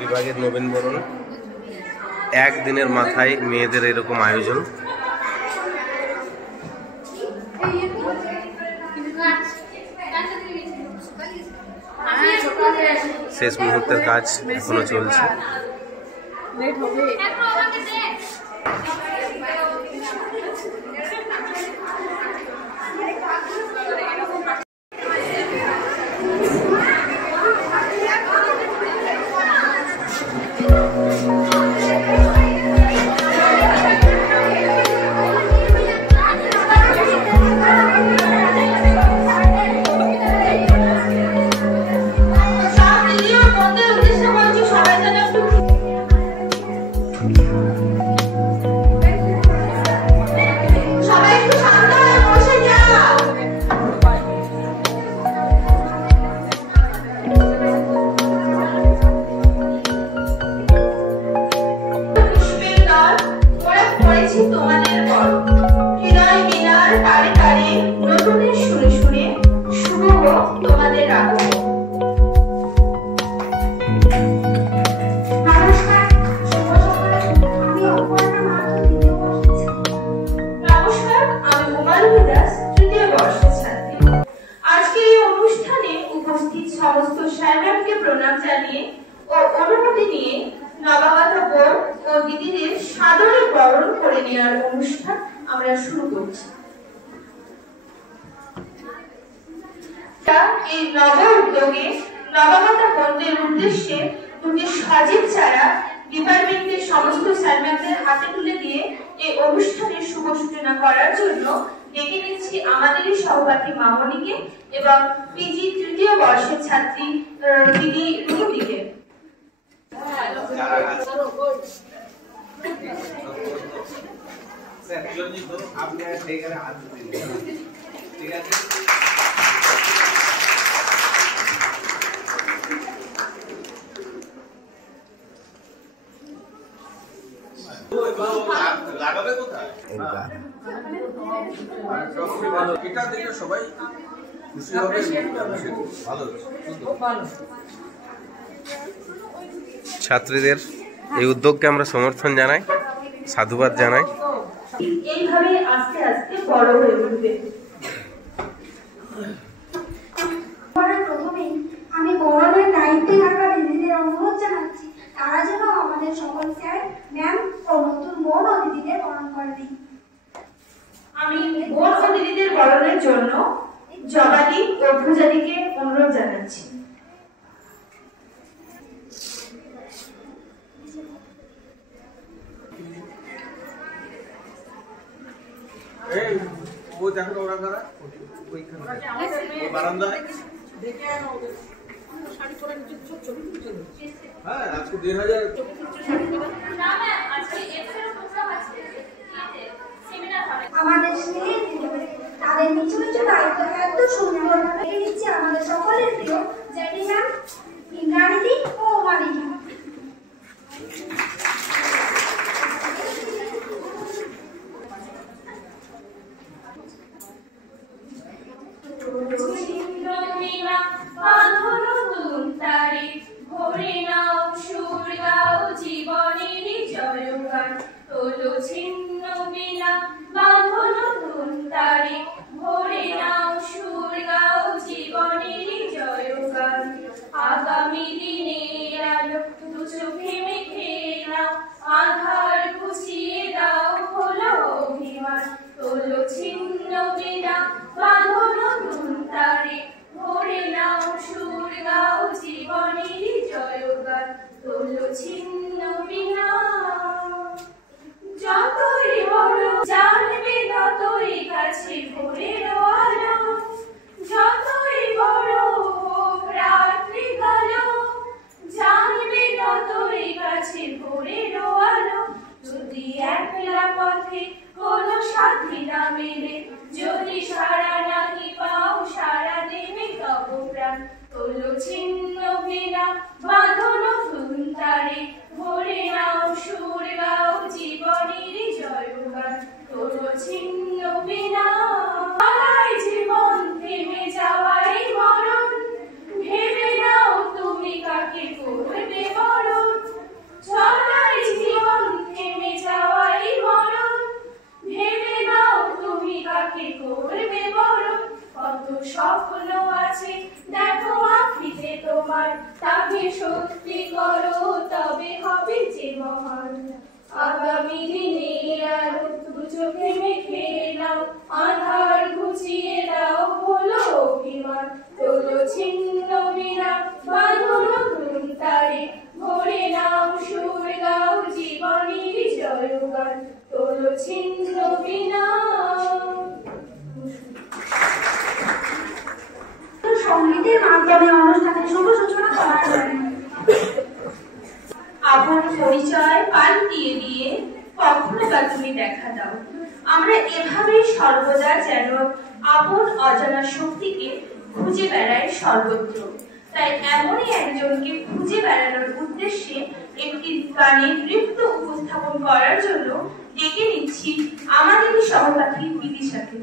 বিভাগের নবীনবরণ, একদিনের মাথায় মেয়েদের এরকম আয়োজন। শেষ মুহূর্তের কাজ এখনো চলছে। সমস্ত স্যারকে প্রণাম জানিয়ে ও অনুমতি নিয়ে নবাগত বোন ও দিদিদের সাদরে বরণ করে নেওয়ার অনুষ্ঠান আমরা শুরু করছি। এই নব উদ্যোগে নবাগত বোনদের উদ্দেশ্যে দুটি সজীব চারা ডিপার্টমেন্টের সমস্ত স্যারদের হাতে তুলে দিয়ে এই অনুষ্ঠানের শুভ সূচনা করার জন্য ডেকে নিচ্ছি আমাদেরই সহপাঠী মামনিকে এবং পিজি তৃতীয় বর্ষের ছাত্রী দিদি রুমুদিকে। লাগাবে কোথায়? এটা দেখে সবাই খুশি হবে। ভালো ছাত্রীদের এই উদ্যোগকে আমরা সমর্থন জানাই, সাধুবাদ জানাই। এইভাবে আস্তে আস্তে বড় হয়ে উঠবে। প্রথমেই আমি গৌরবের দায়িত্বে থাকা দিদিদের অনুরোধ জানাচ্ছি তারা যেন আমাদের সকল স্যার ম্যাম ও নতুন বোন ও দিদিদের বরণ করে দিই। আমি বোন ও দিদিদের বরণের জন্য জবাদি ও পূজাদিকে অনুরোধ জানাচ্ছি। এই ও দেখো ওরা কারা ওইখানে বারান্দায় দেখে আনো ওদের শাড়ি পরে ছবি তুলছে। হ্যাঁ আজকে 2000 না ম্যাম আজকে এফএর প্রোগ্রাম আছে, সেমিনার হবে। আমাদের স্নেহের দিদিদের তাদের নিচু নিচু দায়িত্ব এত সুন্দরভাবে নিচ্ছে আমাদের সকলের প্রিয় জেডি ম্যাম, ইন্দ্রাণী ও উমাদিদি। আগামী দিনের আলো দু চোখে মেখে নাও, আধার ঘুচিয়ে দাও হলো অভিমান, তোলো ছিন্ন বিনা বাঁধনো ধুন তারে, ভরে নাও সুর গাও জীবনের জয়গান, তোলো ছিন্ন বিনা। যতই বড় জানবে ততই কাছে ভোরের আলো, যতই বড় হোক রাত্রি কালো, জানবে ততই কাছে ভোরের আলো। যদি একলা পথে কোনো সাথী না মেলে, যদি সারা নাহি পাও সারা দেবে তব প্রাণ, তোলো ছিন্ন বিনা বাঁধনো ধুন তারে, স্বপ্ন আছে দেখো আঁখিতে তোমার, তাকে সত্যি করো তবে হবে যে মহান। আগামী দিনে আলো দু চোখে মেখে নাও, আধার ঘুচিয়ে দাও হলো অভিমান। তোলো ছিন্ন বিনা বাঁধো নতুন তারে, ভরে নাও সুর গাও জীবনের জয়গান। তোলো ছিন্ন বিনা। সঙ্গীতের মাধ্যমে অনুষ্ঠানের শুভ সূচনা করা হয়। আপন পরিচয় পাল্টিয়ে দিয়ে কখনো বা তুমি দেখা দাও। আমরা এভাবেই সর্বদা যেন আপন অজানা শক্তিকে খুঁজে বেড়াই সর্বত্র। তাই এমনই একজনকে খুঁজে বেড়ানোর উদ্দেশ্যে একটি গানের নৃত্য উপস্থাপন করার জন্য ডেকে নিচ্ছি আমাদেরই সহপাঠী বিদিশাকে।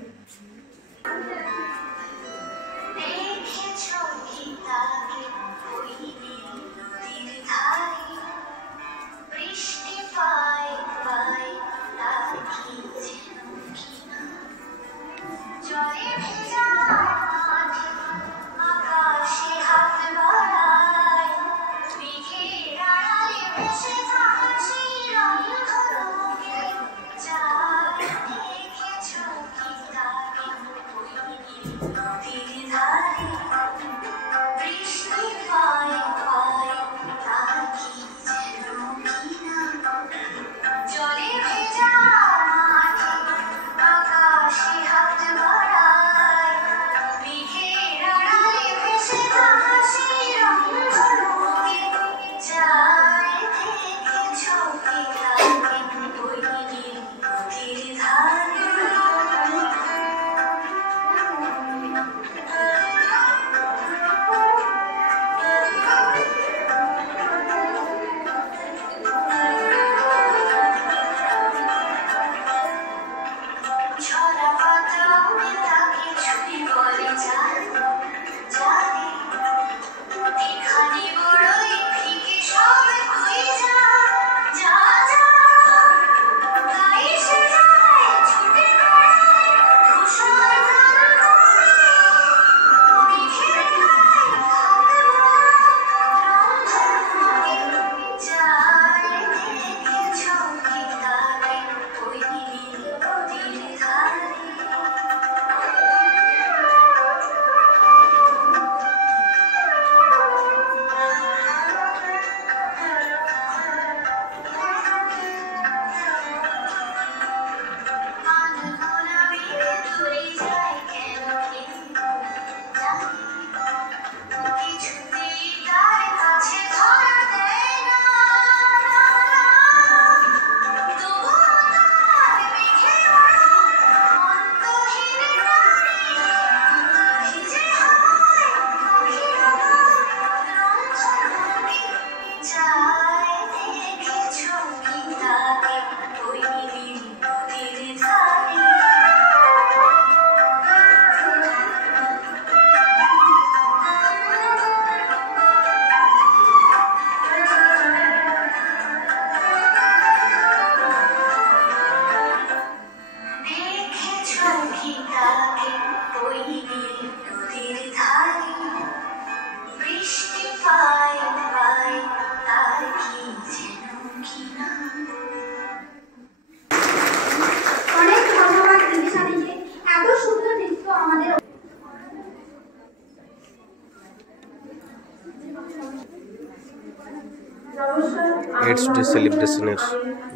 এইডস ডে সেলিব্রেশনের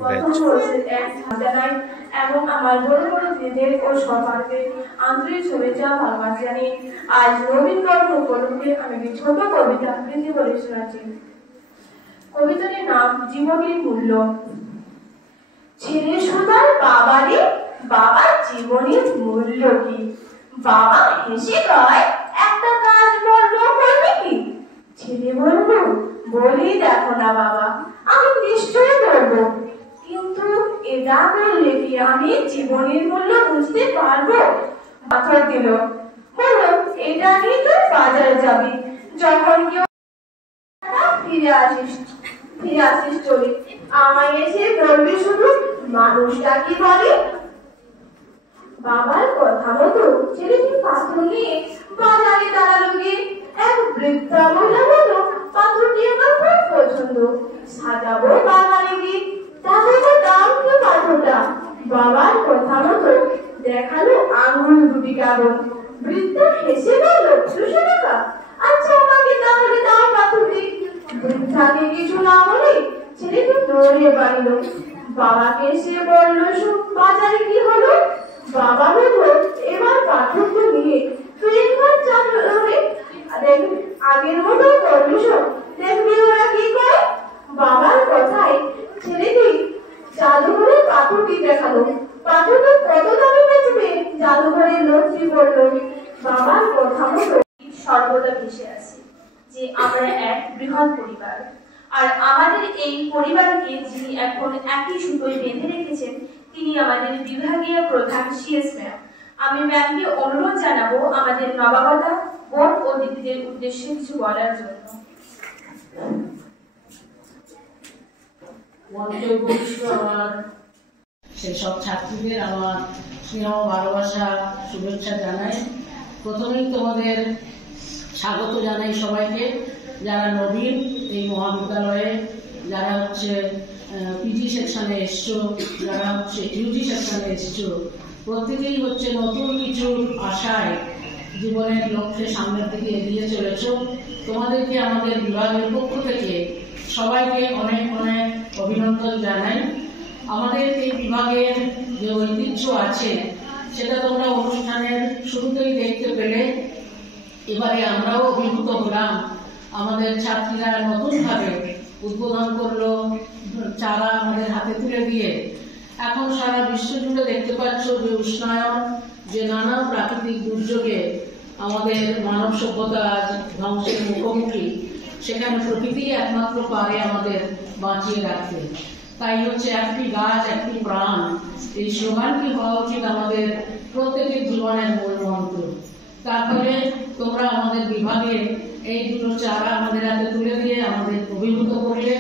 ব্যাচ। এবং আমার বড় বড় দিদিদের ও সবাইকে আন্তরিক শুভেচ্ছা ভালোবাসা জানিয়ে আজ নবীন বর্ষ উপলক্ষে আমি একটি ছোট কবিতা আবৃত্তি করে শোনাচ্ছি। কবিতাটির নাম জীবনের মূল্য। ছেলে সুদার বাবারে, বাবার জীবনের মূল্য কি? বাবা হেসে কয়, একটা কাজ বলবো করবে কি? ছেলে বলবো, বলি দেখো না বাবা, আমি নিশ্চয়ই করবো, কিন্তু এটা করলে কি আমি জীবনের মূল্য বুঝতে পারবো? পাথর দিল, বললো এটা নিয়ে তুই বাজারে যাবি, যখন কেউ ফিরে আসিস চলে, আমায় এসে বলবি শুধু মানুষটা কি বলে। বাবার কথা মতো ছেলেটি পাথর নিয়ে বাজারে দাঁড়ালো গিয়ে এক বৃদ্ধা মহিলা বলল, পাত্রটি আমার খুব পছন্দ, সাজাবো বাগানে গিয়ে, তাহলে দাম কি পাত্রটা? বাবার কথা মতো দেখালো আঙুল দুটি কারণ। বৃদ্ধ হেসে বলল, 200 টাকা? আচ্ছা আমাকে তাহলে দাও পাত্রটি। বৃদ্ধাকে কিছু না বলে ছেলেটি দৌড়ে বাড়িল। বাবাকে এসে বলল, বাজারে কি হলো? বাবা বলল, এবার পাত্রকে নিয়ে ট্রেনঘাট চালু ধরে আগের মতো পারমিশন দেখবি ওরা কি করে। বাবার কথায় ছেলেটি জাদুঘরে পাথরটি দেখালো। পাথরটা কত দামে বেচবে? জাদুঘরের লোকটি বলল, বাবার কথা মতো সর্বদা ভেসে আছে যে আমরা এক বৃহৎ পরিবার, আর আমাদের এই পরিবারকে যিনি এখন একই সুতোয় বেঁধে রেখেছেন তিনি আমাদের বিভাগীয় প্রধান সিএস ম্যাম। আমি ম্যামকে অনুরোধ জানাবো আমাদের নবাগতা বোন ও দিদিদের উদ্দেশ্যে কিছু বলার জন্য। আমার সেসব ছাত্রীদের আমার স্নেহ ভালোবাসা শুভেচ্ছা জানাই। প্রথমেই তোমাদের স্বাগত জানাই সবাইকে, যারা নবীন এই মহাবিদ্যালয়ে, যারা হচ্ছে পিজি সেকশনে এসছো, যারা হচ্ছে ইউজি সেকশনে এসছো, প্রত্যেকেই হচ্ছে নতুন কিছু আশায় জীবনের লক্ষ্যে সামনের দিকে এগিয়ে চলেছ। তোমাদেরকে আমাদের বিভাগের পক্ষ থেকে সবাইকে অনেক অনেক অভিনন্দন জানাই। আমাদের এই বিভাগের যে ঐতিহ্য আছে সেটা তোমরা অনুষ্ঠানের শুরুতেই দেখতে পেলে। এবারে আমরাও অভিভূত হলাম, আমাদের ছাত্রীরা নতুনভাবে উদ্বোধন করলো চারা আমাদের হাতে তুলে দিয়ে। এখন সারা বিশ্ব জুড়ে দেখতে পাচ্ছ যে উষ্ণায়ন, যে নানা প্রাকৃতিক দুর্যোগে আমাদের মানব সভ্যতা আজ ধ্বংসের মুখোমুখি, সেখানে প্রকৃতি একমাত্র পারে আমাদের বাঁচিয়ে রাখতে। তাই হচ্ছে একটি গাছ একটি প্রাণ, এই স্লোগানটি হওয়া উচিত আমাদের প্রত্যেকের জীবনের মূল মন্ত্র। তারপরে তোমরা আমাদের বিভাগে এই দুটো চারা আমাদের হাতে তুলে দিয়ে আমাদের অভিভূত করলে,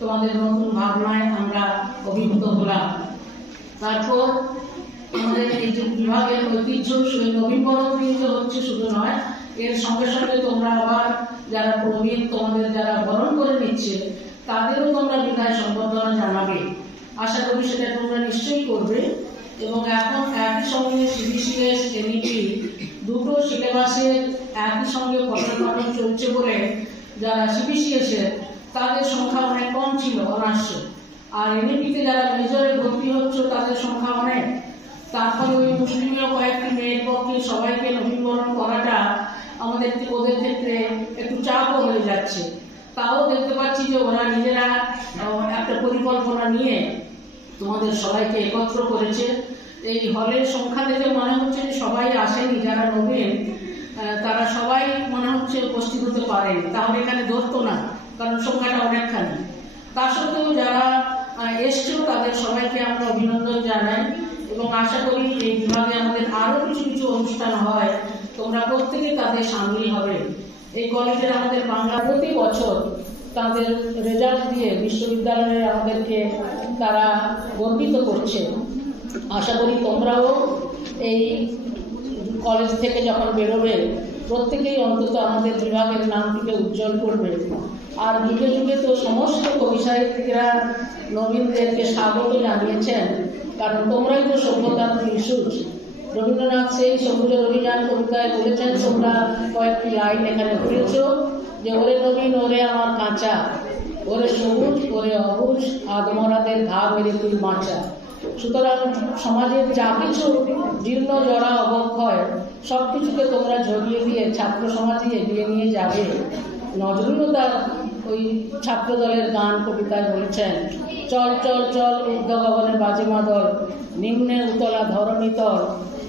তোমাদের নতুন ভাবনায় আমরা অভিভূত হলাম। তারপর আমাদের এই যে বিভাগের ঐতিহ্য সেই নবীকরণ কিন্তু হচ্ছে শুধু নয়, এর সঙ্গে সঙ্গে তোমরা আবার যারা প্রবীণ তোমাদের যারা বরণ করে নিচ্ছে তাদেরও তোমরা বিদায় সম্বর্ধনা জানাবে। আশা করি সেটা তোমরা নিশ্চয়ই করবে। এবং এখন একই সঙ্গে সিবিসিএস এনইপি দুটো সিলেবাসের একই সঙ্গে পঠন পাঠন চলছে বলে যারা সিবিসিএস এর তাদের সংখ্যা অনেক কম ছিল, অনার্স, আর এনইপিতে যারা মেজরে ভর্তি হচ্ছে তাদের সংখ্যা অনেক। তারপরে ওই মুসলিমীয় কয়েকটি মেয়ের পক্ষে সবাইকে নবীকরণ করাটা আমাদের ওদের ক্ষেত্রে একটু চাপও হয়ে যাচ্ছে। তাও দেখতে পাচ্ছি যে ওরা নিজেরা একটা পরিকল্পনা নিয়ে তোমাদের সবাইকে একত্র করেছে। এই হলের সংখ্যা দেখে মনে হচ্ছে যে সবাই আসেনি, যারা নবীন তারা সবাই মনে হচ্ছে উপস্থিত হতে পারেনি, তাহলে এখানে ধরতো না, কারণ সংখ্যাটা অনেকখানি। তা সত্ত্বেও যারা এসছো তাদের সবাইকে আমরা অভিনন্দন জানাই এবং আশা করি এই বিভাগে আমাদের আরো কিছু কিছু অনুষ্ঠান হয়, তোমরা প্রত্যেকে তাদের সামিল হবে। এই কলেজের আমাদের বাংলা প্রতি বছর তাদের রেজাল্ট দিয়ে বিশ্ববিদ্যালয়ে আমাদেরকে তারা গর্বিত করছে। আশা করি তোমরাও এই কলেজ থেকে যখন বেরোবে প্রত্যেকেই অন্তত আমাদের বিভাগের নামটিকে উজ্জ্বল করবে। আর যুগে যুগে তো সমস্ত কবি সাহিত্যিকরা নবীনদেরকে স্বাগত জানিয়েছেন, কারণ তোমরাই তো সভ্যতার শিশুজ। রবীন্দ্রনাথ সেই সবুজের অভিযান কবিতায় বলেছেন, তোমরা কয়েকটি লাইন এখানে পড়েছ যে ওরে নবীন ওরে আমার কাঁচা, ওরে সবুজ ওরে অবুজ, আদমরাদের ঘা মেরে তুই বাঁচা। সুতরাং সমাজের যা কিছু জীর্ণ জড়া অবক্ষয় সব কিছুকে তোমরা ঝরিয়ে দিয়ে ছাত্র সমাজে এগিয়ে নিয়ে যাবে। নজরুলও তার ওই ছাত্র দলের গান কবিতায় বলেছেন, চল চল চল ঊর্ধ্ব গগনে বাজে মাদল, নিম্নে উতলা ধরণী তল,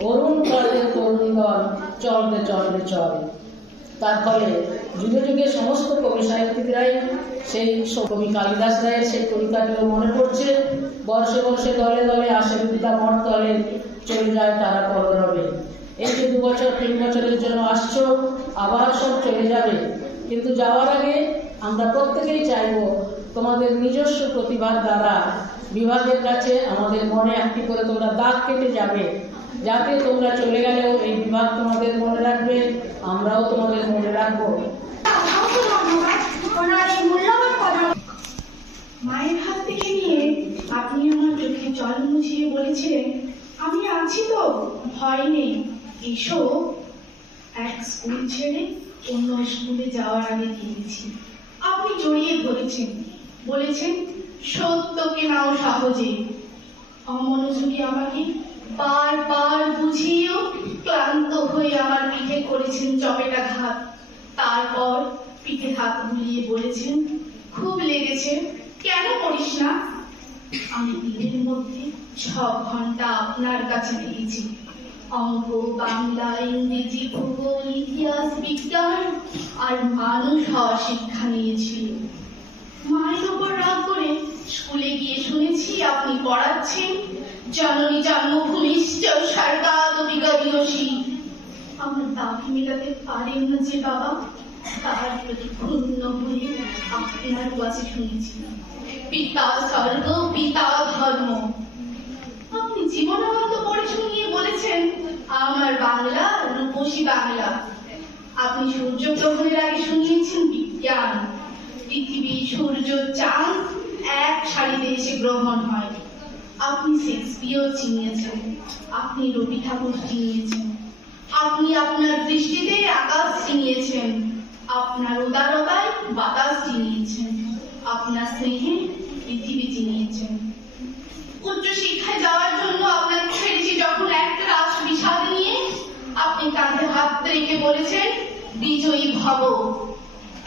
অরুণ কালের তরুণ দল, চল রে চল রে চল। তার ফলে যুগে যুগে সমস্ত কবি সাহিত্যিকরাই সেই কবি কালিদাস রায়ের সেই কবিতাটিও মনে পড়ছে, বর্ষে বর্ষে দলে দলে আসে বিদ্যা মঠ তলে, চলে যায় তারা কলরবে। এই যে 2 বছর 3 বছরের জন্য আসছো, আবার সব চলে যাবে, কিন্তু যাওয়ার আগে আমরা প্রত্যেকেই চাইব তোমাদের নিজস্ব প্রতিভার দ্বারা বিভাগের কাছে আমাদের মনে একটি করে তোমরা দাগ কেটে যাবে যাতে তোমরা চলে গেলেও এই বিভাগ তোমাদের মনে রাখবে, আমরাও তোমাদের মনে রাখবো। মায়ের হাত থেকে নিয়ে আপনি আমার চোখে জল মুছিয়ে বলেছিলেন, আমি আছি তো, ভয় নেই, এসো। এক স্কুল ছেড়ে অন্য স্কুলে যাওয়ার আগে দিয়েছি। আপনি জড়িয়ে ধরেছেন, বলেছেন সত্যকে নাও সহজে। অমনোযোগী আমাকে বারবার বুঝিয়েও ক্লান্ত হয়ে আমার পিঠে করেছেন চপেটাঘাত। তারপর পিঠে হাত বুলিয়ে বলেছেন, খুব লেগেছে, কেন করিস না? আমি দিনের মধ্যে 6 ঘন্টা আপনার কাছে দিয়েছি। অঙ্ক, বাংলা, ইংরেজি, ভূগোল, ইতিহাস, বিজ্ঞান আর মানুষ হওয়া শিক্ষা নিয়েছি। মায়ের উপর রাগ করে স্কুলে গিয়ে শুনেছি আপনি পড়াচ্ছেন জননী জন্মভূমিশ্চ স্বর্গাদপিগরিয়সী। আমার দাবি মেটাতে পারেন না যে বাবা, তার প্রতি ক্ষুণ্ণ হয়ে আপনার কাছে শুনেছিলাম, পিতা স্বর্গ, পিতা ধর্ম। আপনি জীবনানন্দ পড়ে শুনিয়ে বলেছেন, আমার বাংলা রূপসী বাংলা। আপনি সূর্যগ্রহণের আগে শুনিয়েছেন বিজ্ঞান। পৃথিবী, সূর্য, চাঁদ এক সারিতে এসে গ্রহণ হয়। আপনি শেক্সপিয়র চিনিয়েছেন, আপনি রবি ঠাকুর চিনিয়েছেন, আপনি আপনার দৃষ্টিতে আকাশ চিনিয়েছেন, আপনার উদারতায় বাতাস চিনিয়েছেন, আপনার স্নেহে পৃথিবী চিনিয়েছেন। উচ্চ শিক্ষায় যাওয়ার জন্য আপনাকে ছেড়েছি যখন একটা রাস বিষাদ নিয়ে, আপনি কাঁধে হাত রেখে বলেছেন বিজয়ী ভব।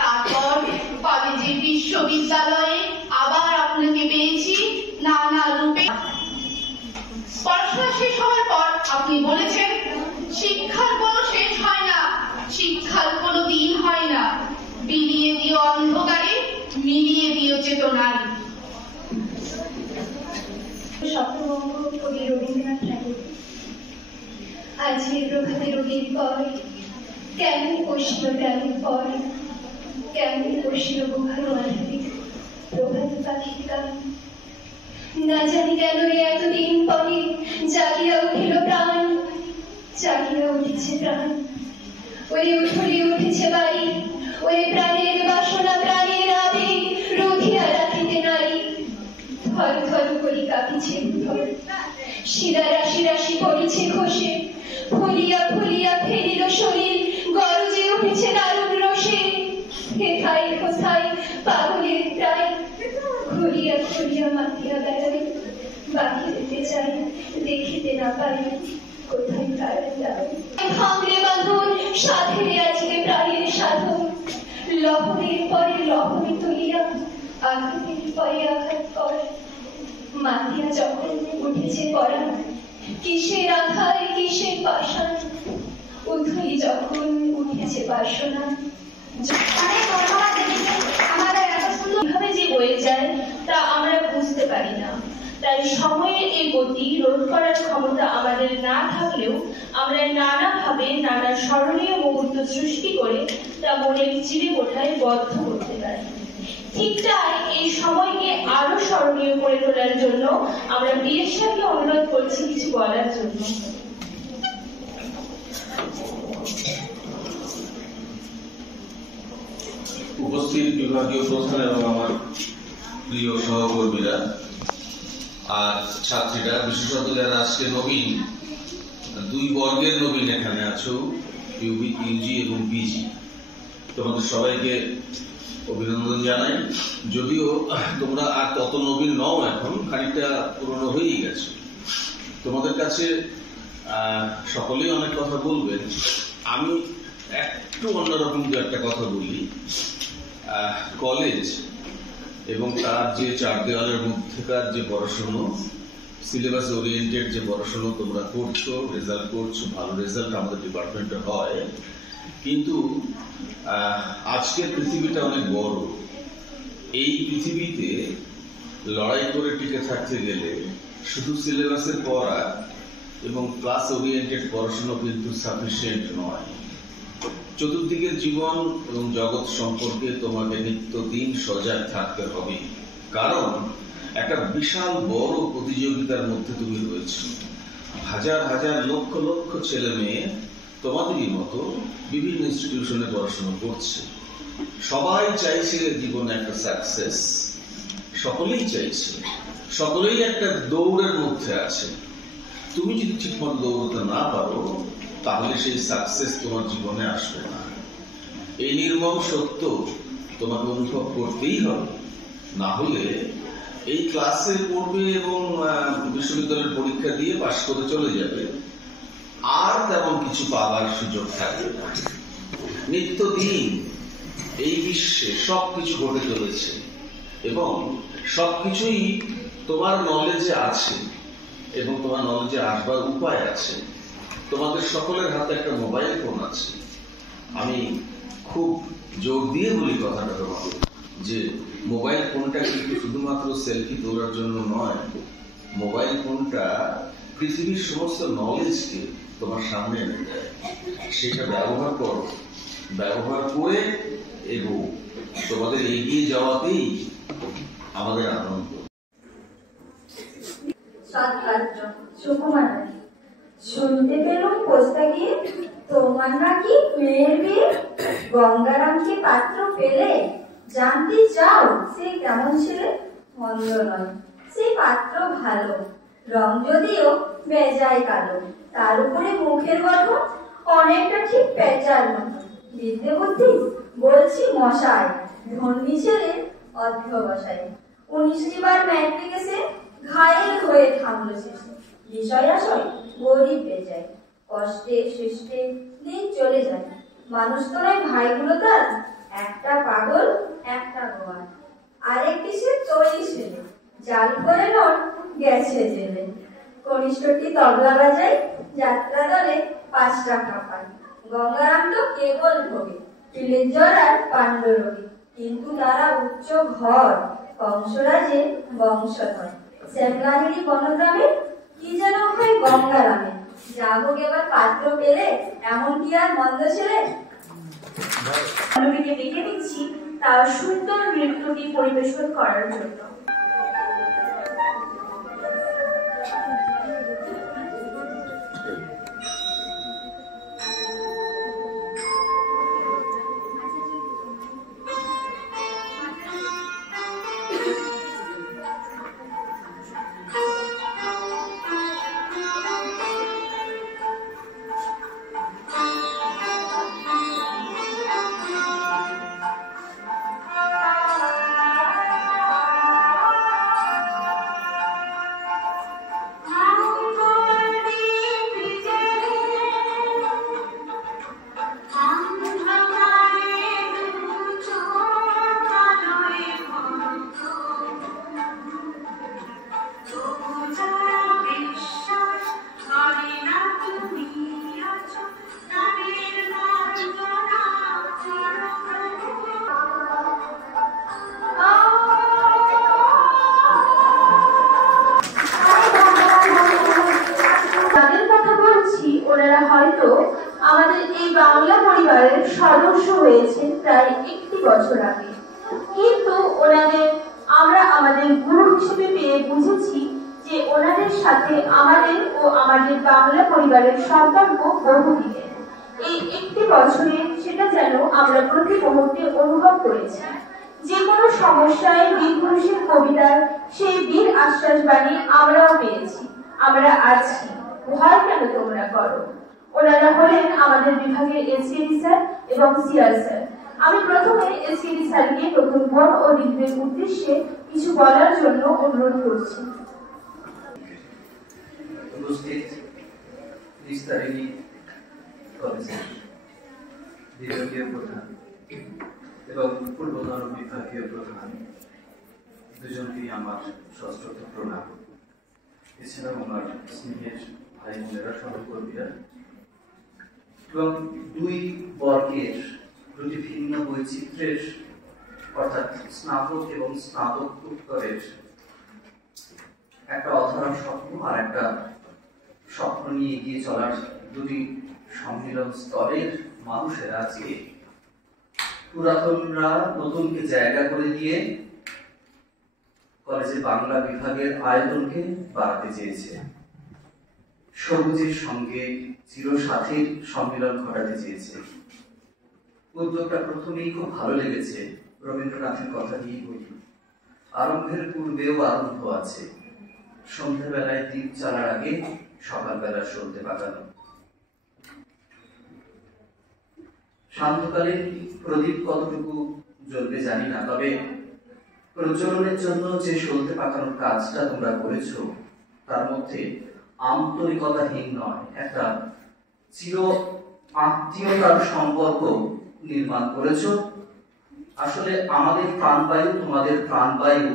তারপর কলেজে, বিশ্ববিদ্যালয়ে আবার আপনাকে পেয়েছি নানা রূপে। পড়াশোনা শেষ হওয়ার পর আপনি বলেছেন, শিক্ষার কোনো শেষ হয় না, শিক্ষার কোনো দিন হয় না, বিলিয়ে দিও অন্ধকারে, মিলিয়ে দিও চেতনায়। স্বপ্নবঙ্গ কবি রবীন্দ্রনাথ ঠাকুর। আজকে প্রভাতে রোগীর পর কেমন কষিল তেমন পর, কেমন কষিল বুখার মাথাতে প্রভাত পাখির গান। না জানি কেন এতদিন পরে জাগিয়া উঠিল প্রাণ, জাগিয়া উঠেছে প্রাণ। ওরে উঠলে উঠেছে বাড়ি, ওরে প্রাণের বাসনা প্রাণের আবেগ রুধিয়া রাখিতে নাই। থর থর করি কাঁপিছে ভূতল, শিরা রাশি রাশি পড়েছে খসে, ফুলিয়া ফুলিয়া ফেরিল শরীর, গরজে উঠেছে দারুণ রসে। হেথায় হোসাই পাগলের প্রায়, ঘুরিয়া ঘুরিয়া মাতিয়া বেড়াই। বাহিরেতে চাই দেখিতে না পাই, কোথায় কারা যায়। ভাঙলে বাঁধন সাধেরে আজকে প্রাণের সাধন, লহরের পরে লহরে তুলিয়া আঘাতের পরে আঘাত কর। মাতিয়া যখন উঠেছে পড়া, কিসের আঘায় কিসের পাষাণ, উথলি যখন উঠেছে বাসনা। আমাদের এত সুন্দরভাবে যে বয়ে যায় তা আমরা বুঝতে পারি না। তাই সময়ের এই গতি রোধ করার ক্ষমতা আমাদের না থাকলেও আমরা নানাভাবে নানা স্মরণীয় মুহূর্ত সৃষ্টি করে তা মনের চিরে ওঠায় বদ্ধ করতে পারি। ঠিক তাই এই সময়কে আরো স্মরণীয় করে তোলার জন্য আমরা বিএসকে অনুরোধ করছি কিছু বলার জন্য। উপস্থিত বিভাগীয় প্রধান এবং আমার প্রিয় সহকর্মীরা আর ছাত্রীরা, বিশেষত যারা আজকে নবীন, 2 বর্গের নবীন এখানে আছো, ইউজি এবং পিজি, তোমাদের সবাইকে অভিনন্দন জানাই। যদিও তোমরা আর তত নবীন নও, এখন খানিকটা পুরনো হয়েই গেছে। তোমাদের কাছে সকলেই অনেক কথা বলবেন, আমি একটু অন্যরকম যে একটা কথা বলি। কলেজ এবং তার যে 4 দেওয়ালের মধ্যেকার যে পড়াশুনো, সিলেবাস ওরিয়েন্টেড যে পড়াশুনো তোমরা করছো, রেজাল্ট করছো, ভালো রেজাল্ট আমাদের ডিপার্টমেন্টে হয়, কিন্তু আজকের পৃথিবীটা অনেক বড়। এই পৃথিবীতে লড়াই করে টিকে থাকতে গেলে শুধু সিলেবাসের পড়া এবং ক্লাস ওরিয়েন্টেড পড়াশোনা কিন্তু সাফিসিয়েন্ট নয়। চতুর্দিকের জীবন এবং জগৎ সম্পর্কে তোমাকে নিত্যদিন সজাগ থাকতে হবে, কারণ একটা বিশাল বড় প্রতিযোগিতার মধ্যে তুমি রয়েছ। হাজার হাজার লক্ষ লক্ষ ছেলে মেয়ে তোমাদেরই মতো বিভিন্ন ইনস্টিটিউশনে পড়াশোনা করছে। সবাই চাইছে জীবনে একটা সাকসেস, সকলেই চাইছে, সকলেই একটা দৌড়ের মধ্যে আছে। তুমি যদি ঠিকমতো দৌড়তে না পারো তাহলে সেই সাকসেস তোমার জীবনে আসবে না। এই নির্মম সত্য তোমাকে অনুভব করতেই হবে, না হলে এই ক্লাসে পড়বে এবং বিশ্ববিদ্যালয়ের পরীক্ষা দিয়ে পাশ করে চলে যাবে, আর তেমন কিছু পাওয়ার সুযোগ থাকবে না। নিত্যদিন এই বিশ্বে সবকিছু ঘটে চলেছে এবং সবকিছুই তোমার নলেজে আছে এবং তোমার নলেজে আসবার উপায় আছে। তোমাদের সকলের হাতে একটা মোবাইল ফোন আছে। আমি খুব জোর দিয়ে বলি কথাটা তোমাকে, যে মোবাইল ফোনটা কিন্তু শুধুমাত্র সেলফি তোলার জন্য নয়। মোবাইল ফোনটা পৃথিবীর সমস্ত নলেজকে তোমার সামনে এনে দেয়। সেটা ব্যবহার করো, ব্যবহার করে এবং তোমাদের এগিয়ে যাওয়াতেই আমাদের আনন্দ। শুনতে পেলাম পোস্তা গিয়ে তোমার নাকি মেয়ের বিয়ে, গঙ্গারামকে পাত্র পেলে, জানতে চাও সে কেমন ছেলে? মন্দ নয়, সে পাত্র ভালো, রং যদিও বেজায় কালো, তার উপরে মুখের গঠন অনেকটা ঠিক পেঁচার মতো। বিদ্যে বুদ্ধি বলছি মশাই, ধন্যী ছেলে অধ্যবসায়। 19টি বার ম্যাট্রিকে সে ঘায়েল হয়ে থামলো শেষে, বিষয় আশয় গরিব বেজায়, কষ্টে সৃষ্টে দিন চলে যায়। মানুষ তো নয় ভাইগুলো তার, একটা পাগল একটা গোয়ার, আরেকটি সে তৈরি ছেলে, জাল করে নন গেছে জেলে। কনিষ্ঠটি তবলা বাজায়, যাত্রা দলে 5 টাকা পায়। গঙ্গারাম তো কেবল ভোগে, পিলের জ্বর আর পাণ্ডরোগী, কিন্তু তারা উচ্চ ঘর, কংসরাজে বংশধর। শ্যামলাহিড়ি বনগ্রামে কি যেন হয় গঙ্গারামে, যা হোক এবার পাত্র পেলে, এমন কি আর মন্দ ছেলে? মানবীকে ডেকে দিচ্ছি তার সুন্দর নৃত্যটি পরিবেশন করার জন্য। আমাদের এই বাংলা পরিবারের সদস্য হয়েছে প্রায় 1 বছর আগে, কিন্তু ওনাদের আমরা আমাদের গুরু হিসেবে পেয়ে বুঝেছি যে ওনাদের সাথে আমাদের ও আমাদের বাংলা পরিবারের সম্পর্ক বহুদিনের। এই 1 বছরে সেটা যেন আমরা প্রতি মুহূর্তে অনুভব করেছি। যে কোনো সমস্যায় বীর পুরুষের কবিতার সেই বীর আশ্বাস বাণী আমরাও পেয়েছি। আমরা আছি, ভয় কেন তোমরা করো। ওনারা হলেন আমাদের বিভাগের এসকেডি স্যার এবং সিআর স্যার। আমি প্রথমে এসকেডি স্যারকে প্রথম বন ও ঋতুদের উদ্দেশ্যে কিছু বলার জন্য অনুরোধ করছি। উপস্থিত নিস্তারিণী কলেজের বিভাগীয় প্রধান এবং পূর্বতন বিভাগীয় প্রধান দুজনকেই আমার সশ্রদ্ধ প্রণাম। এছাড়াও আমার স্নেহের ভাই বোনেরা, সহকর্মীরা এবং 2 বর্গের দুটি ভিন্ন বৈচিত্র্যের অর্থাৎ স্নাতক এবং স্নাতকোত্তরের একটা অধরা স্বপ্ন আর একটা স্বপ্ন নিয়ে এগিয়ে চলার দুটি সম্মিলন স্তরের মানুষেরা আজকে পুরাতনরা নতুনকে জায়গা করে দিয়ে কলেজে বাংলা বিভাগের আয়োজনকে বাড়াতে চেয়েছে। সবুজের সঙ্গে চিরসাথীর সম্মিলন ঘটাতে চেয়েছে। উদ্যোগটা প্রথমেই খুব ভালো লেগেছে। রবীন্দ্রনাথের কথা দিয়েই বলি, আরম্ভের পূর্বেও আরম্ভ আছে, সন্ধ্যাবেলায় দ্বীপ জ্বালার আগে সকালবেলা সলতে পাকানো। সান্ধ্যকালীন প্রদীপ কতটুকু জ্বলবে জানি না, তবে প্রচলনের জন্য যে সলতে পাকানোর কাজটা তোমরা করেছো তার মধ্যে আন্তরিকতাহীন নয়, একটা চির আত্মীয়তার সম্পর্ক নির্মাণ করেছো। আসলে আমাদের প্রাণবায়ু, তোমাদের প্রাণবায়ু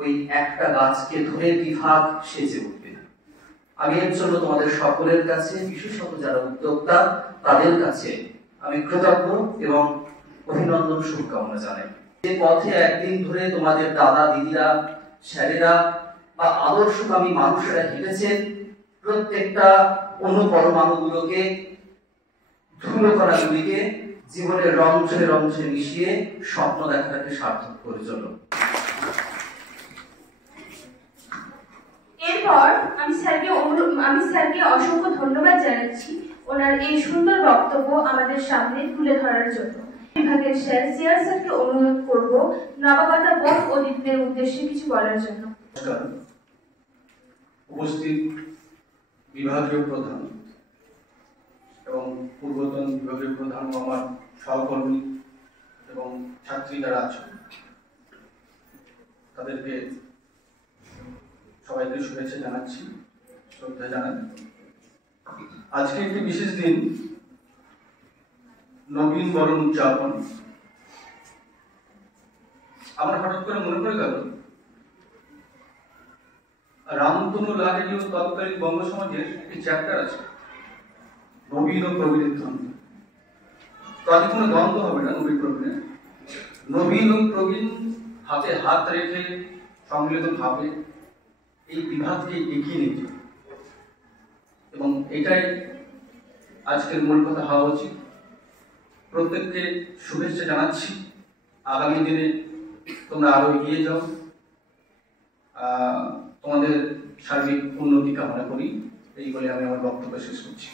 ওই একটা গাছকে ধরে বিভাগ সেজে উঠবে। আমি এর জন্য তোমাদের সকলের কাছে, বিশেষত যারা উদ্যোক্তা তাদের কাছে আমি কৃতজ্ঞ এবং অভিনন্দন, শুভকামনা জানাই। যে পথে একদিন ধরে তোমাদের দাদা দিদিরা, স্যারেরা বা আদর্শকামী মানুষেরা হেঁটেছেন, প্রত্যেকটা অনুপরমাণুগুলোকে, ধুলোকণাগুলিকে জীবনের রংচে রংচে মিশিয়ে স্বপ্ন দেখাটাকে সার্থক করে চলো। এরপর আমি স্যারকে অসংখ্য ধন্যবাদ জানাচ্ছি ওনার এই সুন্দর বক্তব্য আমাদের সামনে তুলে ধরার জন্য। বিভাগের স্যার সিআর স্যারকে অনুরোধ করব নবাগতা বোন ও দিদিদের উদ্দেশ্যে কিছু বলার জন্য। উপস্থিত বিভাগীয় প্রধান এবং পূর্বতন বিভাগীয় প্রধান ও আমার সহকর্মী এবং ছাত্রী যারা আছে তাদেরকে সবাইকে শুভেচ্ছা জানাচ্ছি, শ্রদ্ধা জানাই। আজকে একটি বিশেষ দিন, নবীন বরণ উদযাপন। আমার হঠাৎ করে মনে পড়ে গেল রামতনু লাহিড়ী ও তৎকালীন বঙ্গ সমাজের একটি চ্যাপ্টার আছে, নবীন ও প্রবীণের দ্বন্দ্ব। তাতে কোনো দ্বন্দ্ব হবে না, নবীন প্রবীণের। নবীন ও প্রবীণ হাতে হাত রেখে সম্মিলিত ভাবে এই বিভাগকে এগিয়ে নিতে, এবং এটাই আজকের মূল কথা হওয়া উচিত। প্রত্যেককে শুভেচ্ছা জানাচ্ছি। আগামী দিনে তোমরা আরো এগিয়ে যাও, তোমাদের সার্বিক উন্নতি কামনা করি। এই বলে আমি আমার বক্তব্য শেষ করছি।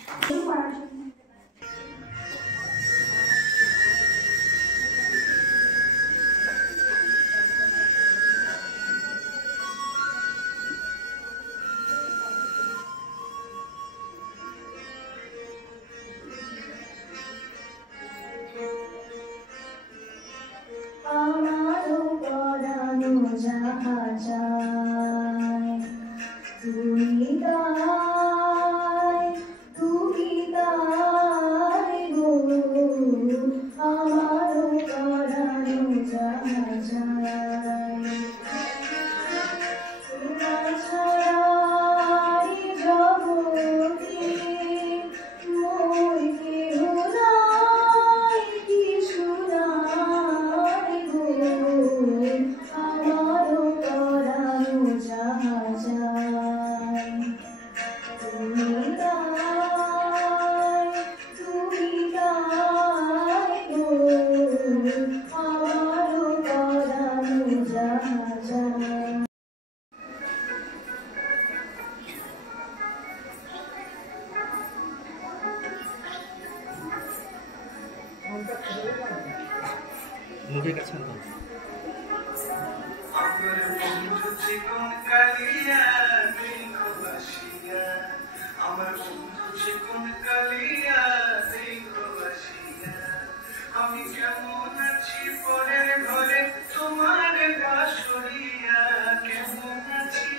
মুখের কাছে আমি কেমন আছি পরের ঘরে তোমার বাসরিয়া, কেমন আছি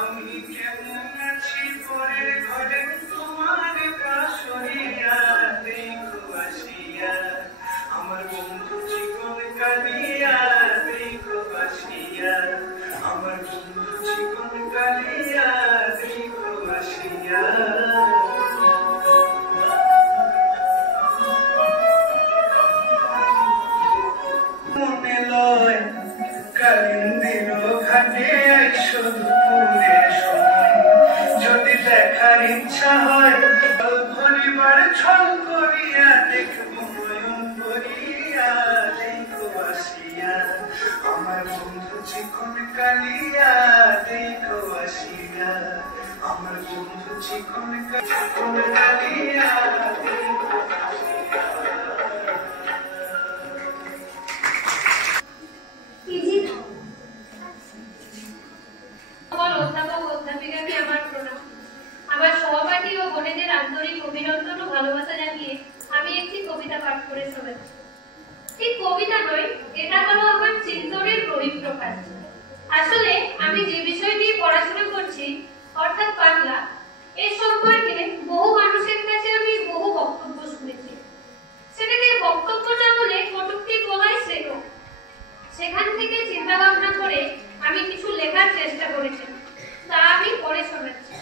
আমি, কেমন আছি পরের ঘরে তোমার বাসরিয়া, দেখো আসিয়া আমার বন্ধু চিকন কালিয়া, দেখো আসিয়া আমার বন্ধু চিকন কালিয়া, দেখো আসিয়া। মনে লয় কালিন্দির ঘাটে আইসো দুপুরের সময়, যদি দেখার ইচ্ছা হয় ভরিবার ছল করিয়া, দেখবো নয়ন করিয়া, দেখো আসিয়া আমার বন্ধু চিকন কালিয়া, দেখো আসিয়া। আমার বন্ধু চিকন কালিয়া আমার অধ্যাপক অধ্যাপিকাকে আমার প্রণাম। আমার সহপাঠী ও বোনেদের আন্তরিক অভিনন্দন ও ভালোবাসা জানিয়ে আমি একটি কবিতা পাঠ করে শোনাচ্ছি। ঠিক কবিতা নয়, এটা হলো আমার চিন্তনের বহিঃপ্রকাশ। আসলে আমি যে বিষয় নিয়ে পড়াশোনা করছি অর্থাৎ বাংলা, এর সম্পর্কে বহু মানুষের কাছে আমি বহু বক্তব্য শুনেছি। সেটাকে বক্তব্য না বলে কটূক্তি বলাই শ্রেয়। সেখান থেকে চিন্তা ভাবনা করে আমি কিছু লেখার চেষ্টা করেছি, তা আমি পড়ে শোনাচ্ছি।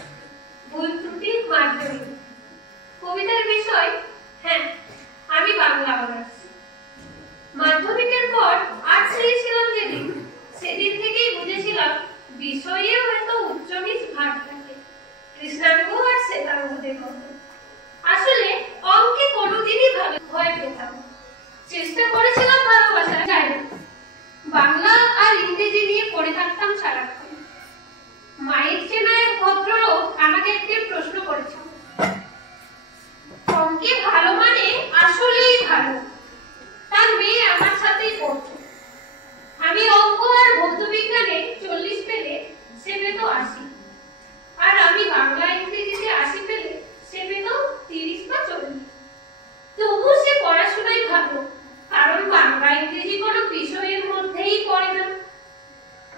ভুল ত্রুটির মাধ্যমে কবিতার বিষয়, হ্যাঁ, আমি বাংলা অনার্স। মাধ্যমিকের পর আর্টস নিয়েছিলাম যেদিন, সেদিন থেকেই বুঝেছিলাম বিষয়ে হয়তো উচ্চ নিচ ভাগ থাকে, কৃষ্ণাঙ্গ আর শ্বেতাঙ্গদের মতো। আসলে অঙ্কে কোনোদিনই ভালো ভয় পেতাম। চেষ্টা করেছিলাম ভালোবাসা, যাই বাংলা আর ইংরেজি নিয়ে পড়ে থাকতাম সারাক্ষণ। মায়ের চেনা এক ভদ্রলোক আমাকে একদিন প্রশ্ন করেছিল, অঙ্কে ভালো মানে আসলেই ভালো? তার মেয়ে আমার সাথেই পড়তো। আমি অঙ্ক আর ভৌত বিজ্ঞানে 40 পেলে সে পেত 80, আর আমি বাংলা ইংরেজিতে 80 পেলে সে পেত 30 বা 40। তবু সে পড়াশোনায় ভালো, কারণ বাংলা ইংরেজি কোনো বিষয়ের মধ্যেই পড়ে না।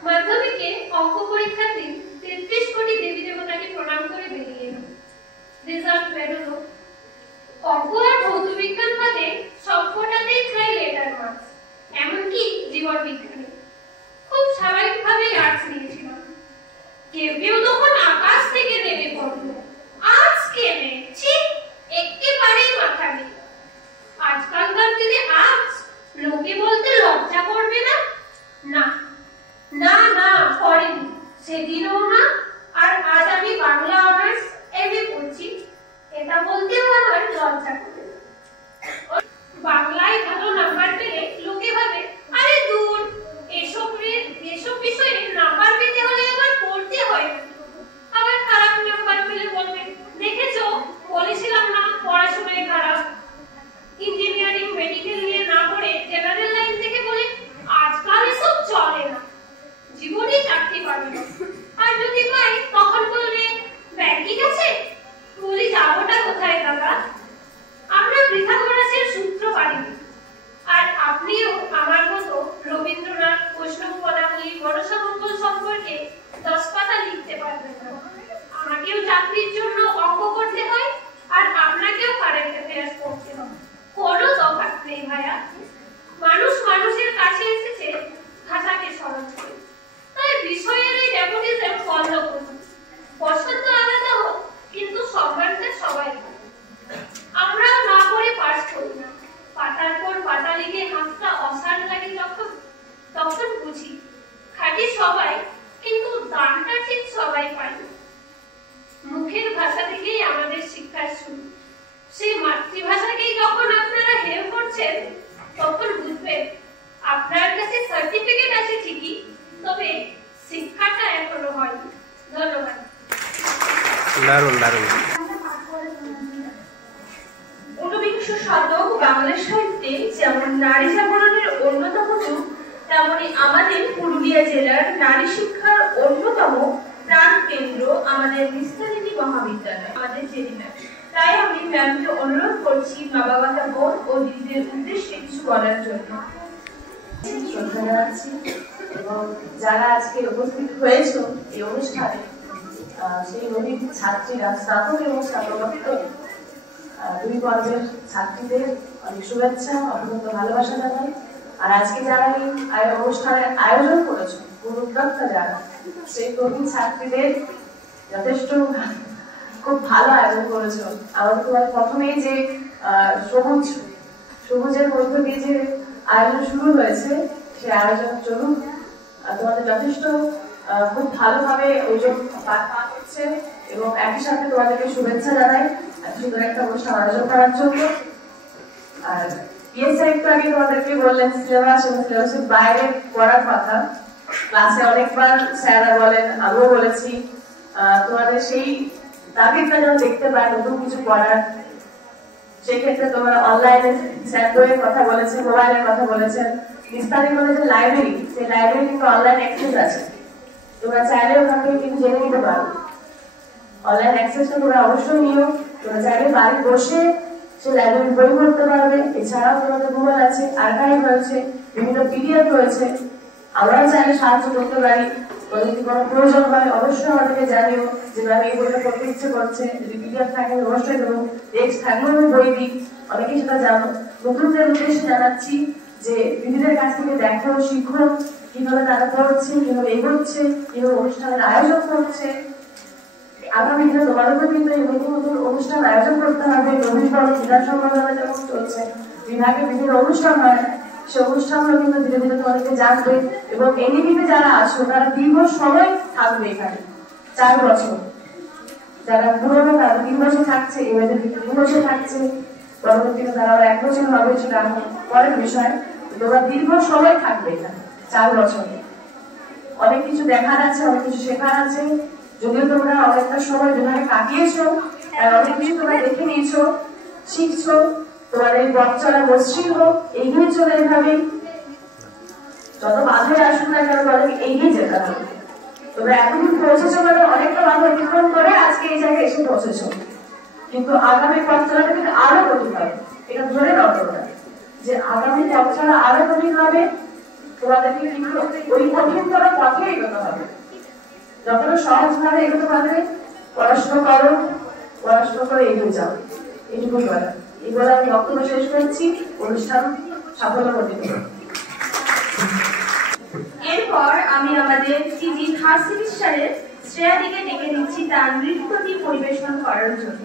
মাধ্যমিকে অঙ্ক পরীক্ষার দিন 33 কোটি দেবী দেবতাকে প্রণাম করে বেরিয়ে এলাম। রেজাল্ট বেরোলো, অঙ্ক আর ভৌত বিজ্ঞান বাদে সবকটাতেই প্রায় লেটার মার্কস, এমনকি জীবন বিজ্ঞানে। খুব স্বাভাবিকভাবেই আর্টস নিয়েছিলাম। কেউ কেউ তখন আকাশ থেকে নেমে পড়লো, আর্টস কেনে, ছি, একেবারেই মাথা নেই। আজকালকার দিনে আর্টস, লোকে বলতে লজ্জা করবে না? না না না, করেনি, সেদিনও না। আর আজ আমি বাংলা অনার্স এমএ পড়ছি, এটা বলতেও আমার লজ্জা করে। বাংলায় ভালো নাম্বার পেলে লোকে ভাবে, আরে দূর, এসব বিষয়ে নাম্বার পেতে হলে আবার পড়তে হয়। আবার খারাপ নাম্বার পেলে বলবে, দেখেছো, বলেছিলাম না পড়াশোনায় খারাপ। ইঞ্জিনিয়ারিং মেডিকেল নিয়ে না পড়ে জেনারেল লাইন থেকে বলে, আজকাল এসব চলে না, জীবনে চাকরি পাবে না। আর যদি পাই তখন বলবে, ব্যাংকিং আছে, বলি যাবোটা কোথায় দাদা? আমরা পিথাগোরাসের সূত্র পারিনি। আর আপনিও আমার মতো রবীন্দ্রনাথ, বৈষ্ণব পদাবলী, মনসামঙ্গল সম্পর্কে 10 পাতা লিখতে পারবেন না। আমাকেও চাকরির জন্য অঙ্ক করতে হয়, আর আপনাকেও কারেন্ট অ্যাফেয়ার্স পড়তে হয়। কোনো তফাৎ নেই ভাইয়া। মানুষ মানুষের কাছে এসেছে ভাষাকে সহজ করে। তাই বিষয়ের এই নেপোটিজম বন্ধ করুন। পছন্দ আলাদা হোক, কিন্তু সম্মানটা সবাই পায়। আমরাও না করে পাস করি না। পাতার পর পাতা লিখে হাতটা অসার লাগে তখন বুঝি খাঁটি সবাই, কিন্তু দানটা ঠিক সবাই পায়। মুখের ভাষা থেকেই আমাদের শিক্ষার শুরু। সেই মাতৃভাষাকেই যখন আপনারা হেয় করছেন, তখন বুঝবেন আপনার কাছে সার্টিফিকেট আছে ঠিকই, তবে শিক্ষাটা এখনো হয়নি। ধন্যবাদ। দারুণ দারুণ। ঊনবিংশ শতক বাংলা সাহিত্যে যেমন নারী জাগরণের অন্যতম যুগ, তেমনি আমাদের পুরুলিয়া জেলার নারী শিক্ষার অন্যতম প্রাণ কেন্দ্র আমাদের নিস্তারিণী মহাবিদ্যালয়, আমাদের জেলা ম্যাম। তাই আমি ম্যামকে অনুরোধ করছি নবাগতা বোন ও দিদিদের উদ্দেশ্যে কিছু বলার জন্য। শ্রদ্ধা জানাচ্ছি এবং যারা আজকে উপস্থিত হয়েছে এই অনুষ্ঠানে, সেই নবীন ছাত্রীরা, স্নাতক এবং স্নাতকোত্তর দুই পর্বের ছাত্রীদের অনেক শুভেচ্ছা, অত্যন্ত ভালোবাসা জানাই। আর আজকে যারা এই অনুষ্ঠানের আয়োজন করেছে, উদ্যোক্তা যারা, সেই নবীন ছাত্রীদের যথেষ্ট খুব ভালো আয়োজন করেছে। আমাদের তোমার প্রথমেই যে সবুজের মধ্য দিয়ে যে আয়োজন শুরু হয়েছে, সেই আয়োজন চলুক। তোমাদের যথেষ্ট খুব ভালোভাবে ওজন পাঠ হচ্ছে এবং একই সাথে তোমাদেরকে শুভেচ্ছা জানাই এত সুন্দর একটা অনুষ্ঠান আয়োজন করার জন্য। আর স্যার একটু আগে তোমাদেরকে বললেন সিলেবাস এবং সিলেবাসের বাইরে পড়ার কথা। ক্লাসে অনেকবার স্যাররা বলেন, আমিও বলেছি তোমাদের সেই তাগিদটা যেন দেখতে পাই নতুন কিছু করার। সেক্ষেত্রে তোমরা অনলাইনে স্যান্ডোয়ের কথা বলেছেন, মোবাইলের কথা বলেছেন, বিস্তারিত যে লাইব্রেরি, সেই লাইব্রেরি কিন্তু অনলাইন অ্যাক্সেস আছে, তোমরা চাইলে ওখান থেকে কিন্তু জেনে নিতে পারো। অনলাইন অ্যাক্সেসটা তোমরা অবশ্যই নিও। তোমরা চাইলে বাড়ি বসে সেই লাইব্রেরি বই পড়তে পারবে। এছাড়াও তোমাদের গুগল আছে, আর্কাইভ রয়েছে, বিভিন্ন পিডিএফ রয়েছে। আমরাও চাইলে সাহায্য করতে পারি। তোমাদের যদি কোনো প্রয়োজন হয় অবশ্যই আমাদেরকে জানিও যে আমি এই বইটা পড়তে ইচ্ছে করছে। যদি পিডিএফ থাকে অবশ্যই দেবো, টেক্সট থাকলেও আমি বই দিই, অনেকে সেটা জানো। নতুনদের উদ্দেশ্যে জানাচ্ছি যে দিদিদের কাছ থেকে দেখো, শিখো, কিভাবে তারা পড়ছে, কিভাবে এগোচ্ছে, কিভাবে অনুষ্ঠানের আয়োজন করছে। আগামী দিনে তোমাদেরকেও কিন্তু এই নতুন নতুন অনুষ্ঠান আয়োজন করতে হবে। নবীনবরণ ক্রীড়া সম্মেলনে যেমন চলছে, বিভাগে বিভিন্ন অনুষ্ঠান হয়, সে অনুষ্ঠানগুলো কিন্তু ধীরে ধীরে তোমাদেরকে জানবে। এবং এনইপিতে যারা আছো তারা দীর্ঘ সময় থাকবে এখানে, 4 বছর। যারা পুরোনো তারা 3 বছর থাকছে, এবারে 3 বছর থাকছে, পরবর্তীতে তারা 1 বছর হবে, সেটা পরের বিষয়। তোমরা দীর্ঘ সময় থাকবে এখানে, 4 বছর। অনেক কিছু দেখার আছে, অনেক কিছু শেখার আছে। যদিও তোমরা অনেকটা সময় বিভাগে কাটিয়েছো, অনেক কিছু তোমরা দেখে নিয়েছো, শিখছো। তোমার এই পথ চলা মসৃণ হোক, এগিয়ে চলে এভাবেই। যত বাধাই আসুক না কেন তোমাদেরকে এগিয়ে যেতে হবে। তোমরা এতদূর পৌঁছেছো মানে অনেকটা বাধা অতিক্রম করে আজকে এই জায়গায় এসে পৌঁছেছো। কিন্তু আগামী পথ চলাটা কিন্তু আরো কঠিন হবে, এটা ধরে নাও তোমরা যে আগামী পথ চলা আরো কঠিন হবে। তোমাদেরকে কিন্তু ওই কঠিনতর পথে এগোতে হবে। যতটা সহজ ভাবে এগোতে পারবে, পড়াশোনা করো, পড়াশোনা করে এগিয়ে যাও, এটুকুই বলা। এই বলে আমি বক্তব্য শেষ করছি। অনুষ্ঠান সাফল্যমণ্ডিত। এরপর আমি আমাদের সিজি থার্ড সেমিস্টারের শ্রেয়াদিকে ডেকে নিচ্ছি তার নৃত্যটি পরিবেশন করার জন্য।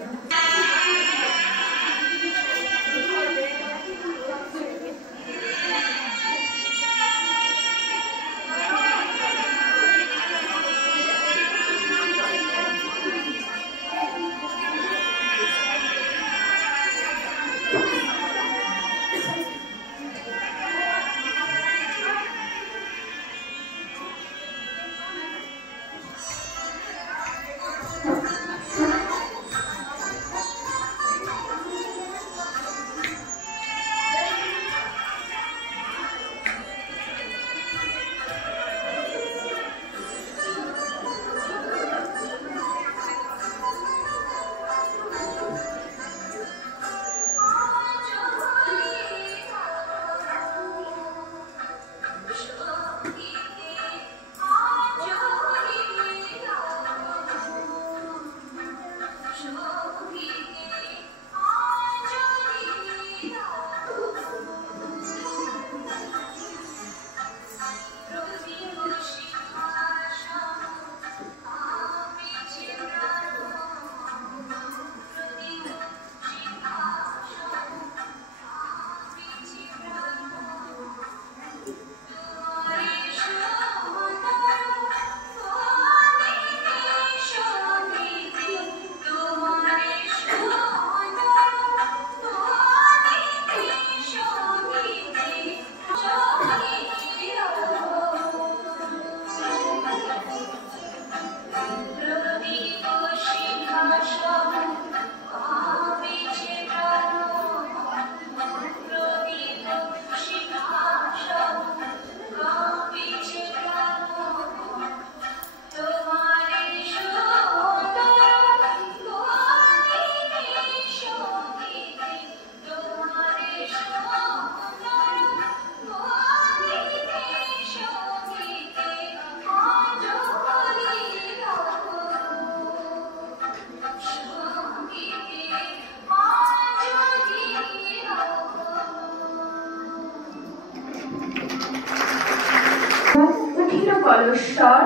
কলস্বর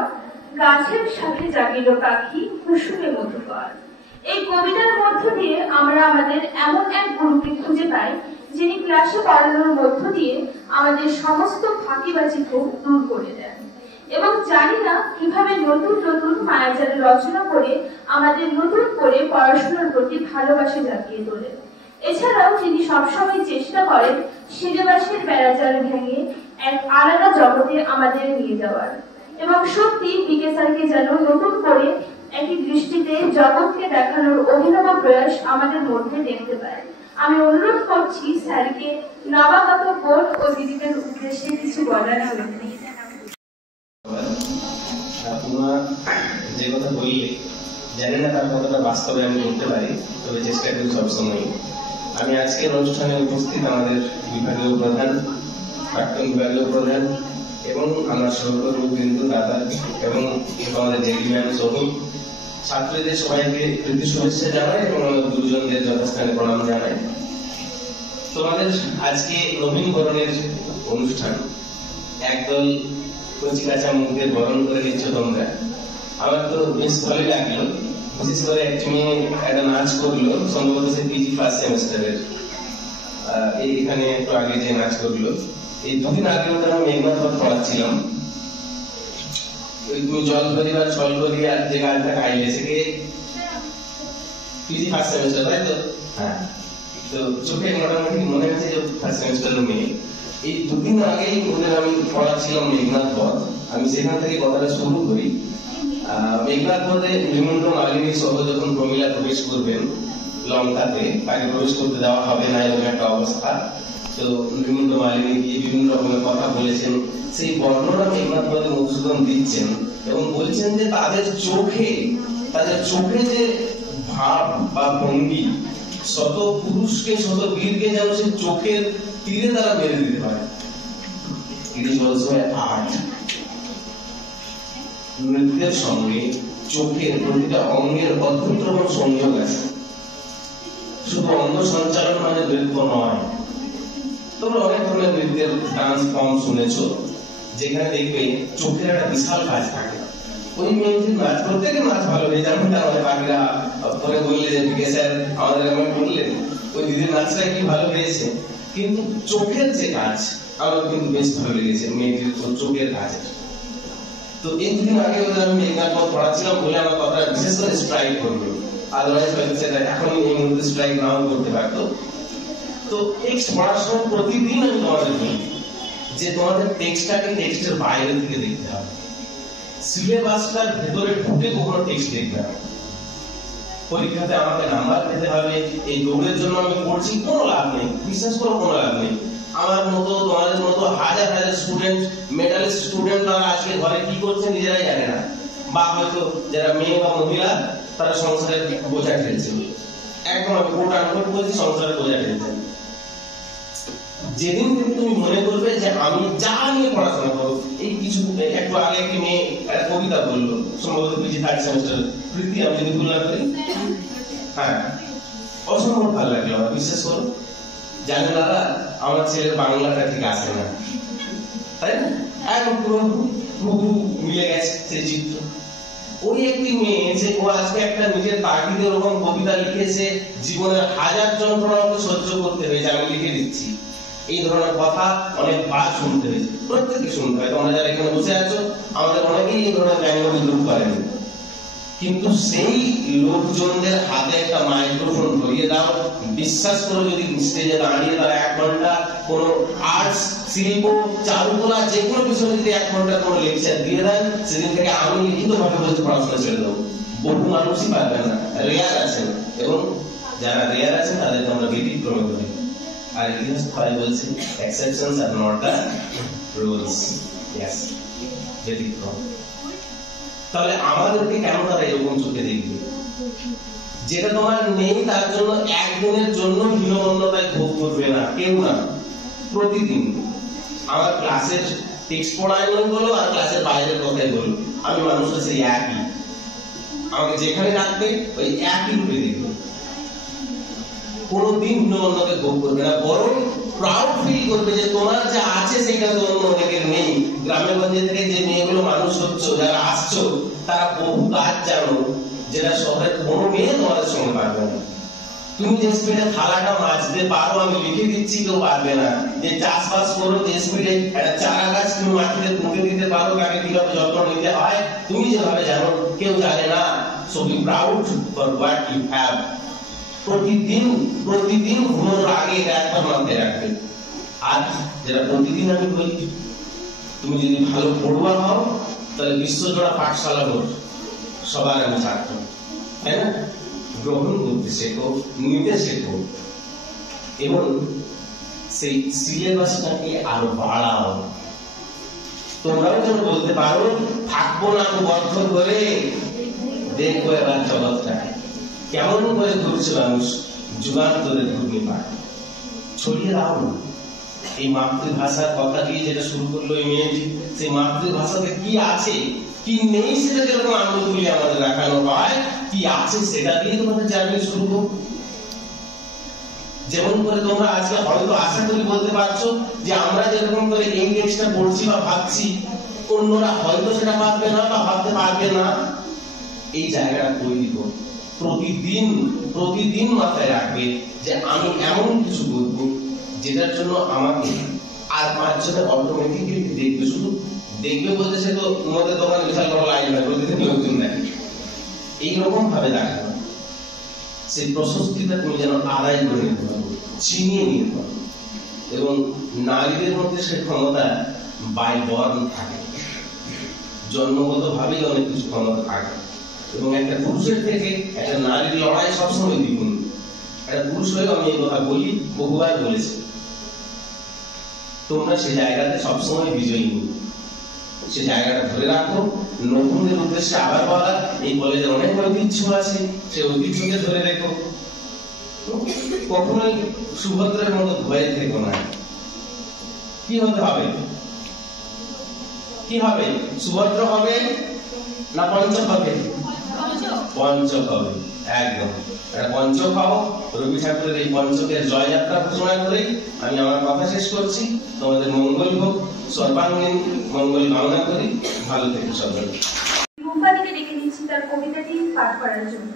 গাছের সাথে জাগিল পাখি কুসুমে মধুকর। এই কবিতার মধ্য দিয়ে আমরা আমাদের এমন এক গুরুকে খুঁজে পাই যিনি ক্লাসে পড়ানোর মধ্য দিয়ে আমাদের সমস্ত ফাঁকিবাজি ক্ষোভ দূর করে দেন এবং জানি না কিভাবে নতুন নতুন মায়াজাল রচনা করে আমাদের নতুন করে পড়াশোনার প্রতি ভালোবাসা জাগিয়ে তোলেন। এছাড়াও তিনি সবসময় চেষ্টা করেন সিলেবাসের বেড়াজাল ভেঙে এক আলাদা জগতে আমাদের নিয়ে যাওয়ার এবং সত্যি বিকে স্যারকে যেন নতুন করে একই দৃষ্টিতে জগৎকে দেখানোর অভিনব প্রয়াস আমাদের মধ্যে দেখতে পাই। আমি অনুরোধ করছি স্যারকে নবাগত বোন ও দিদিদের উদ্দেশ্যে কিছু বলার জন্য। তোমরা যে কথা বললে জানি না তার কতটা বাস্তবে আমি করতে পারি, তবে চেষ্টা করি সবসময়। আমি আজকের অনুষ্ঠানে উপস্থিত আমাদের বিভাগীয় প্রধান, প্রাক্তন বিভাগীয় প্রধান এবং আমার সহকর্মীবৃন্দ, দাদা এবং আমাদের জেডিম্যান সহ ছাত্রীদের সবাইকে প্রীতি শুভেচ্ছা জানাই এবং আমার গুরুজনদের যথাস্থানে প্রণাম জানাই। তোমাদের আজকে নবীনবরণের অনুষ্ঠান, একদল কচি কাঁচা মুখদের বরণ করে নিচ্ছ তোমরা। আমার তো বেশ ভালোই লাগলো, বিশেষ করে একটি মেয়ে একটা নাচ করলো, সম্ভবত সে পিজি ফার্স্ট সেমেস্টারের, এখানে একটু আগে যে নাচ করলো। এই দুদিন আগে ওদের আমি মেঘনাথ পথ পড়াচ্ছিলাম। তুমি জল করি বা ছল করি আর যে গানটা গাইলে সেকে পিজি ফার্স্ট সেমেস্টার, তাই তো? হ্যাঁ, তো চোখে মোটামুটি মনে হচ্ছে যে ফার্স্ট সেমেস্টারের মেয়ে। এই দুদিন আগেই ওদের আমি পড়াচ্ছিলাম মেঘনাথ পথ। আমি সেখান থেকে কথাটা শুরু করি। মেঘনাথ পথে নিমন্ত্র মালিনী সহ যখন প্রমীলা প্রবেশ করবেন লঙ্কাতে, তাকে প্রবেশ করতে দেওয়া হবে না এরকম একটা অবস্থা। তো নিমন্ত্র মালিনী গিয়ে বিভিন্ন রকমের কথা বলেছেন, সেই বর্ণনা মেঘনাথ পথে মধুসূদন দিচ্ছেন এবং বলছেন যে তাদের চোখে যে ভাব বা ভঙ্গি, শত পুরুষকে শত বীরকে যেন সে চোখের তীরে তারা মেরে দিতে পারে। It is also a art. নৃত্যের সঙ্গে চোখের প্রতিটা অঙ্গের অদ্ভুত রকম সংযোগ আছে। শুধু অঙ্গ সঞ্চালন মানে নৃত্য নয়। তোমরা অনেক ধরনের নৃত্যের ডান্স ফর্ম শুনেছো, যেখানে দেখবে চোখের একটা বিশাল কাজ থাকে। ওই মেয়েটির নাচ, প্রত্যেকের নাচ ভালো হয়ে যেমন আমাদের বাকিরা পরে বললে যে বিকে স্যার আমাদের এমন বললেন ওই দিদির নাচটা কি ভালো হয়েছে, কিন্তু চোখের যে কাজ আমার কিন্তু বেশ ভালো লেগেছে, মেয়েটির চোখের কাজ। তো এই দুদিন আগে ওদের আমি মেঘনাথ পথ পড়াচ্ছিলাম বলে আমার কথা বিশেষ করে স্ট্রাইক করলো, আদারওয়াইজ হয়তো সেটা এখনই এই মুহূর্তে স্ট্রাইক নাও করতে পারতো। তো টেক্সট পড়ার সময় প্রতিদিন আমি তোমাদের বলি যে তোমাদের টেক্সটটাকে টেক্সটের বাইরে থেকে দেখতে হবে, সিলেবাসটার ভেতরে ঢুকে কখনো টেক্সট দেখবে না। পরীক্ষাতে আমাকে নাম্বার পেতে হবে, এই দৌড়ের জন্য আমি পড়ছি, কোনো লাভ নেই, বিশ্বাস করো কোনো লাভ নেই। আমার মতো তোমাদের মতো হাজার হাজার স্টুডেন্ট, মেডালিস্ট স্টুডেন্ট, তারা আজকে ঘরে কি করছে নিজেরাই জানে না, বা হয়তো যারা মেয়ে বা মহিলা তারা সংসারের বোঝা ঠেলছে। একদম আমি কোট আনকোট বলছি, সংসারের বোঝা ঠেলছে। যেদিন থেকে তুমি মনে করবে যে আমি যা নিয়ে পড়াশোনা করবো, এই কিছু একটু আগে একটি মেয়ে একটা কবিতা বললো, সম্ভবত পিজি থার্ড সেমেস্টার, প্রীতি, আমি যদি ভুল না করি, হ্যাঁ, অসম্ভব ভালো লাগলো আমার, বিশ্বাস করো। জানো দাদা, আমার ছেলের বাংলাটা ঠিক আসে না, তাই না? একদম পুরো মিলে গেছে সেই চিত্র। ওই একটি মেয়ে যে ও আজকে একটা নিজের তাগিদে ওরকম কবিতা লিখেছে, জীবনের হাজার যন্ত্রণাকে সহ্য করতে হয়েছে, আমি লিখে দিচ্ছি। এই ধরনের কথা অনেকবার শুনতে হয়েছে, প্রত্যেককে শুনতে হয়। তোমরা যারা এখানে বসে আছো, আমাদের অনেকেই এই ধরনের জ্ঞানের বিদ্রোহ করেন, কিন্তু সেই লোকজনদের হাতে একটা মাইক্রোফোন ধরিয়ে দাও, বিশ্বাস করে যদি স্টেজে দাঁড়িয়ে তারা 1 ঘন্টা কোন আর্টস, শিল্প, চারুকলা যে কোনো বিষয়ে যদি 1 ঘন্টা কোনো লেকচার দিয়ে দেন, সেদিন থেকে আমি লিখিত ভাবে বলতে পড়াশোনা ছেড়ে দেবো। বহু মানুষই পারবে না, রেয়ার আছেন, এবং যারা রেয়ার আছেন তাদেরকে আমরা ব্যতিক্রমে করি। আর ইতিহাস সবাই বলছে exceptions are not the rules. Yes, ব্যতিক্রম। তাহলে আমাদেরকে কেন তারা এরকম চোখে দেখবে? যেটা তোমার নেই তার জন্য একদিনের জন্য হীনমন্যতায় ভোগ করবে না, কেউ না। প্রতিদিন আমার ক্লাসের টেক্সট পড়ায় বলো আর ক্লাসের বাইরের কথাই বলো, আমি মানুষের সেই একই, আমাকে যেখানে রাখবে ওই একই রূপে দেখবে, কোনদিন হীনমন্যতায় ভোগ করবে না, বরং প্রাউড ফিল করবে যে তোমার যা আছে সেটা তো অন্য অনেকের নেই। গ্রামে গঞ্জে থেকে যে মেয়েগুলো মানুষ হচ্ছ, যারা আসছো, তারা বহু কাজ জানো যেটা শহরের কোনো মেয়ে তোমাদের সঙ্গে পারবে না। তুমি যে স্পিডে থালাটা মাজতে পারো, আমি লিখে দিচ্ছি, কেউ পারবে না। যে চাষবাস করো, যে স্পিডে একটা চারা গাছ তুমি মাটিতে পুঁতে দিতে পারো, তাকে কিভাবে যত্ন নিতে হয় তুমি যেভাবে জানো, কেউ জানে না। So be proud for what you have. প্রতিদিন ঘুমানোর আগে একবার মাথায় রাখবে। আর যেটা প্রতিদিন আমি বলি, তুমি যদি ভালো পড়ুয়া হও তাহলে বিশ্বজোড়া পাঠশালা হোক, সবার আমি ছাত্র, তাই না? গ্রহণ করতে শেখো, নিতে শেখো এবং সেই সিলেবাসটাকে আরো বাড়াও। তোমরাও যেন বলতে পারো থাকবো না বদ্ধ করে, দেখবো এবার জগৎটা কেমন করে ঘুরছে মানুষ, যুগান্তরের ঘূর্ণিপাক ছড়িয়ে দাও না। এই মাতৃভাষার কথা দিয়ে যেটা শুরু করলো এই মেয়েটি, সেই মাতৃভাষাতে কি আছে কি নেই সেটা যেরকম আঙুল তুলে আমাদের দেখানো হয়, কি আছে সেটা দিয়ে তোমাদের জার্নি শুরু করো। যেমন করে তোমরা আজকে হয়তো আশা করি বলতে পারছো যে আমরা যেরকম করে এই টেক্সটটা পড়ছি বা ভাবছি, অন্যরা হয়তো সেটা পারবে না বা ভাবতে পারবে না। এই জায়গাটা তৈরি করো, প্রতিদিন মাথায় রাখবে যে আমি এমন কিছু বলবো যেটার জন্য আমাকে আর 5 জনের অটোমেটিক্যালি দেখবে। শুধু দেখবে বলতে সে তো তোমাদের দোকানে বিশাল বড় লাইন হয়, প্রতিদিন লোকজন দেয়, এইরকম ভাবে দেখানো। সেই প্রশস্তিটা তুমি যেন আদায় করে নিতে পারো, ছিনিয়ে নিতে পারো। এবং নারীদের মধ্যে সে ক্ষমতা বাই বর্ন থাকে, জন্মগত ভাবেই অনেক কিছু ক্ষমতা থাকে। এবং একটা পুরুষের থেকে একটা নারীর লড়াই সবসময় দ্বিগুণ। একটা পুরুষ হয়ে আমি এই কথা বলি, বহুবার বলেছি, তোমরা সে জায়গাতে সবসময় বিজয়ী, সে জায়গাটা ধরে রাখো। নতুনদের উদ্দেশ্যে আবার বলা, এই কলেজের অনেক ঐতিহ্য আছে, সে ঐতিহ্যকে ধরে রেখো। কখনোই সুভদ্রের মতো ভয়ে থেকো না। কি হতে হবে? কি হবে? সুভদ্র হবে না পঞ্চক হবে? পঞ্চক হবে, একদম। পঞ্চক হও। রবি ঠাকুরের এই পঞ্চকের জয়যাত্রা ঘোষণা করেই আমি আমার কথা শেষ করছি। তোমাদের মঙ্গল হোক, সর্বাঙ্গীন মঙ্গল কামনা করি। ভালো থেকো সবাই। রূপাদিকে ডেকে নিচ্ছি তার কবিতাটি পাঠ করার জন্য।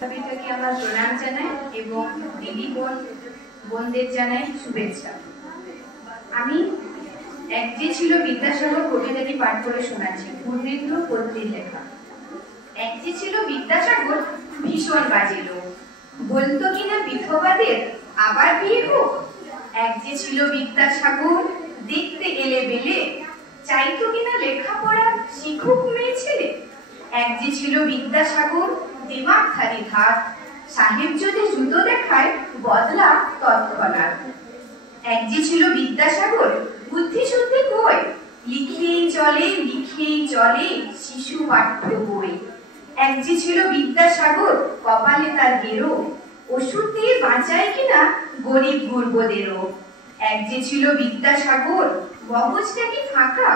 কবিতাকে আমার প্রণাম জানাই এবং দিদি বোনদের জানাই শুভেচ্ছা। আমি এক যে ছিল বিদ্যাসাগর কবিতাটি পাঠ করে শোনাচ্ছি। পূর্ণেন্দু পত্রীর লেখা। এক যে ছিল বিদ্যাসাগর, ভীষণ বাজে লোক, বলতো কিনা বিধবাদের আবার বিয়ে হোক। এক যে ছিল বিদ্যাসাগর, দেখতে এলে বেলে, চাইতো কিনা লেখাপড়া শিখুক মেয়ে ছেলে। এক যে ছিল বিদ্যাসাগর, দিমাগধারী ধাত, সাহেব যদি জুতো দেখায় বদলা তৎক্ষণাৎ। এক যে ছিল বিদ্যাসাগর, বুদ্ধি শুদ্ধি কই, লিখেই চলে শিশু পাঠ্য বই। এক যে ছিল বিদ্যাসাগর, কপালে তার গেরো, ওষুধ দিয়ে বাঁচায় কিনা গরিব গুরবদেরও। এক যে ছিল বিদ্যাসাগর, মগজটা কি ফাঁকা,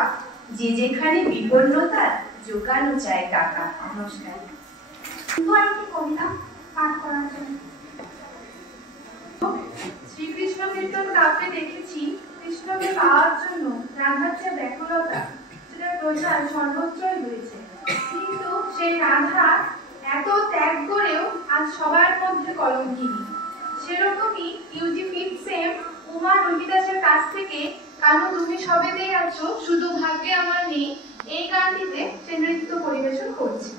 যে যেখানে বিপন্নতার জোগানো চায় টাকা। নমস্কার। কবিতা পাঠ করার জন্য শ্রীকৃষ্ণ কীর্তন কাব্যে দেখেছি কৃষ্ণকে পাওয়ার জন্য রাধার যে ব্যাকুলতা, সেটা প্রচার সর্বত্রই হয়েছে। কিন্তু সেই রাধা এত ত্যাগ করেও আজ সবার মধ্যে কলঙ্কিনী। সেরকমই ইউজি 5th সেম উমা রবিদাসের কাছ থেকে কানু তুমি সবেতেই আছো, শুধু ভাগ্যে আমার নেই, এই গানটিতে সে নৃত্য পরিবেশন করছে।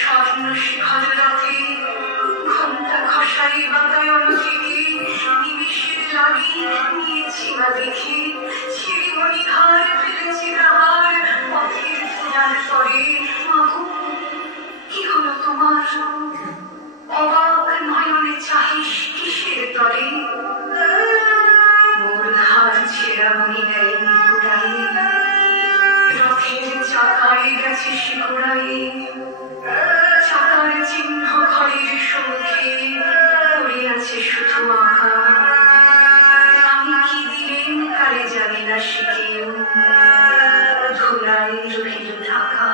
স্বর্ণ শিখর রথে ঘন্টা খসাই বাতায়ন থেকে চাহিস কিসের তরে মোর ধার ছেঁড়া মনি নেই কুড়াই রথের চাকায় গেছে শিকড়াই চাকার চিহ্ন ঘরের সম্মুখে পড়িয়াছে শুধু আঁকা আমি কি দিলেন কারে জানি না শিখেও ধুলায় রহিল ঢাকা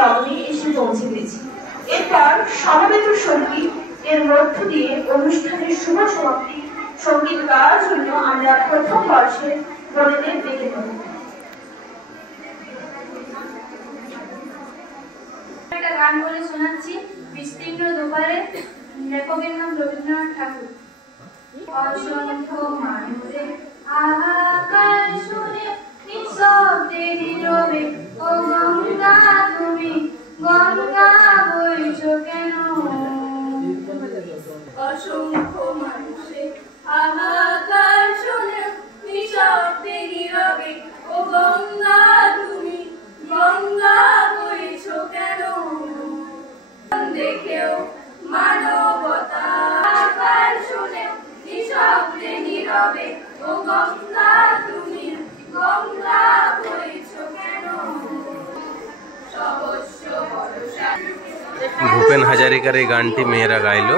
লগ্নে এসে পৌঁছে গেছি। এরপর সমবেত সঙ্গীত এর মধ্য দিয়ে অনুষ্ঠানের শুভ সমাপ্তি সঙ্গীত গাওয়ার জন্য আমরা প্রথম বর্ষের বোনেদের ডেকে নেব। একটা গান বলে শোনাচ্ছি, বিস্তীর্ণ দুপারে, লেখকের নাম রবীন্দ্রনাথ ঠাকুর। অসংখ্য মানুষের হাহাকার শুনে নিঃশব্দে নীরবে, ও গঙ্গা তুমি গঙ্গা বইছো কেন? অসংখ্য মানুষের হাহাকার শুনে নিঃশব্দে নীরবে, ও গঙ্গা তুমি গঙ্গা বইছো কেন? দেখেও মানবতা শুনে নিঃশব্দে নীরবে, ও গঙ্গা তুমি গঙ্গা বইছো কেন? সহস্র ভরসা। ভূপেন হাজারিকার এই গানটি মেয়েরা গাইলো।